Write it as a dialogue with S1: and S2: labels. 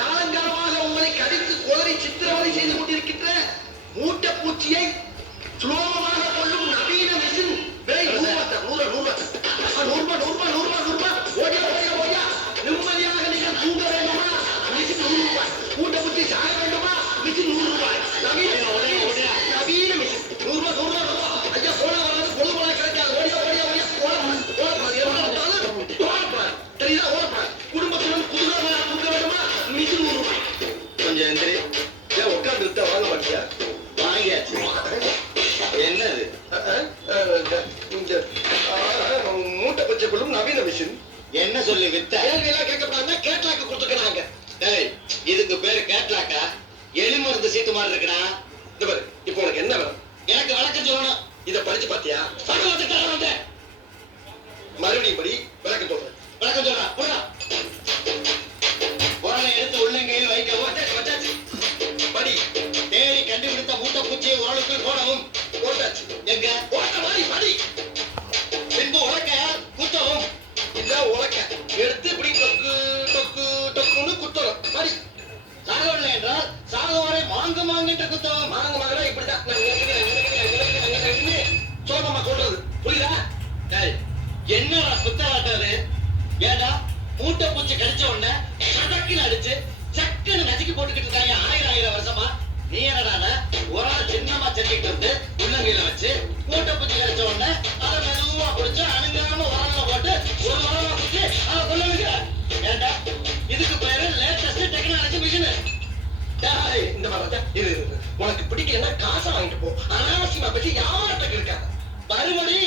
S1: காலங்காலமாக உங்களை கடித்து கோதரை சித்திரவதை செய்து கொண்டிருக்கின்ற மூட்டை பூச்சியை சுலோகமாக ஏன் உட்கார்ந்து விட்டா வாங்க மாட்டியா?
S2: வாங்கியாச்சு. என்னது?
S1: இந்த மூட்டை பச்சைக்குள்ளும் நவீன மிஷின்
S2: என்ன சொல்லி வித்த?
S1: கேள்வி எல்லாம் கேட்கப்படாதுன்னா கேட்லாக்கு கொடுத்துக்கிறாங்க.
S2: டேய் இதுக்கு பேரு கேட்லாக்கா? எலி மருந்து சீட்டு மாதிரி இருக்குடா.
S1: இந்த பாரு இப்போ உனக்கு என்ன வேணும்?
S2: எனக்கு விளக்கம் சொல்லணும்.
S1: இத படிச்சு
S2: வந்தேன்
S1: மறுபடியும் படி.
S2: மூட்டை பூச்சியை உரலுக்குள் போடவும்
S1: போட்டாச்சு.
S2: எங்க?
S1: ஓட்ட மாதிரி படி.
S2: பின்பு உலக்க குத்தவும்.
S1: இல்ல உலக்க. எடுத்து இப்படி டொக்கு டொக்கு டொக்குன்னு குத்தணும். படி.
S2: சாகவில்லை என்றால் சாக வரை மாங்கு மாங்கிட்ட குத்தவும்.
S1: மாங்க மாங்கனா இப்படிதான் நான் நினைக்கிறேன், நினைக்கிறேன், நினைக்கிறேன், நினைக்கிறேன்னு சோகமா கொள்றது. புரியுதா?
S2: டேய் என்னடா குத்தலாட்டாரு ஏடா மூட்டை பூச்சி கடிச்ச உடனே சடக்குன்னு அடிச்சு சக்குன்னு நசுக்கி போட்டுக்கிட்டு இருக்காங்க. சின்னமா வந்து உள்ளங்கையில வச்சு மூட்டை பூச்சி கிடைச்ச உடனே அதை மெதுவா பிடிச்சு அணுங்காம உரல்ல போட்டு ஒரு உரமா பிடிச்சி அதை கொள்ளுவீங்க ஏண்டா? இதுக்கு பேரு லேட்டஸ்ட் டெக்னாலஜி மிஷின்
S1: இந்த மாதிரி இரு, உனக்கு பிடிக்கலன்னா காசை வாங்கிட்டு போ. அனாவசியமா பத்தி யார்கிட்ட இருக்காது
S2: மறுபடியும்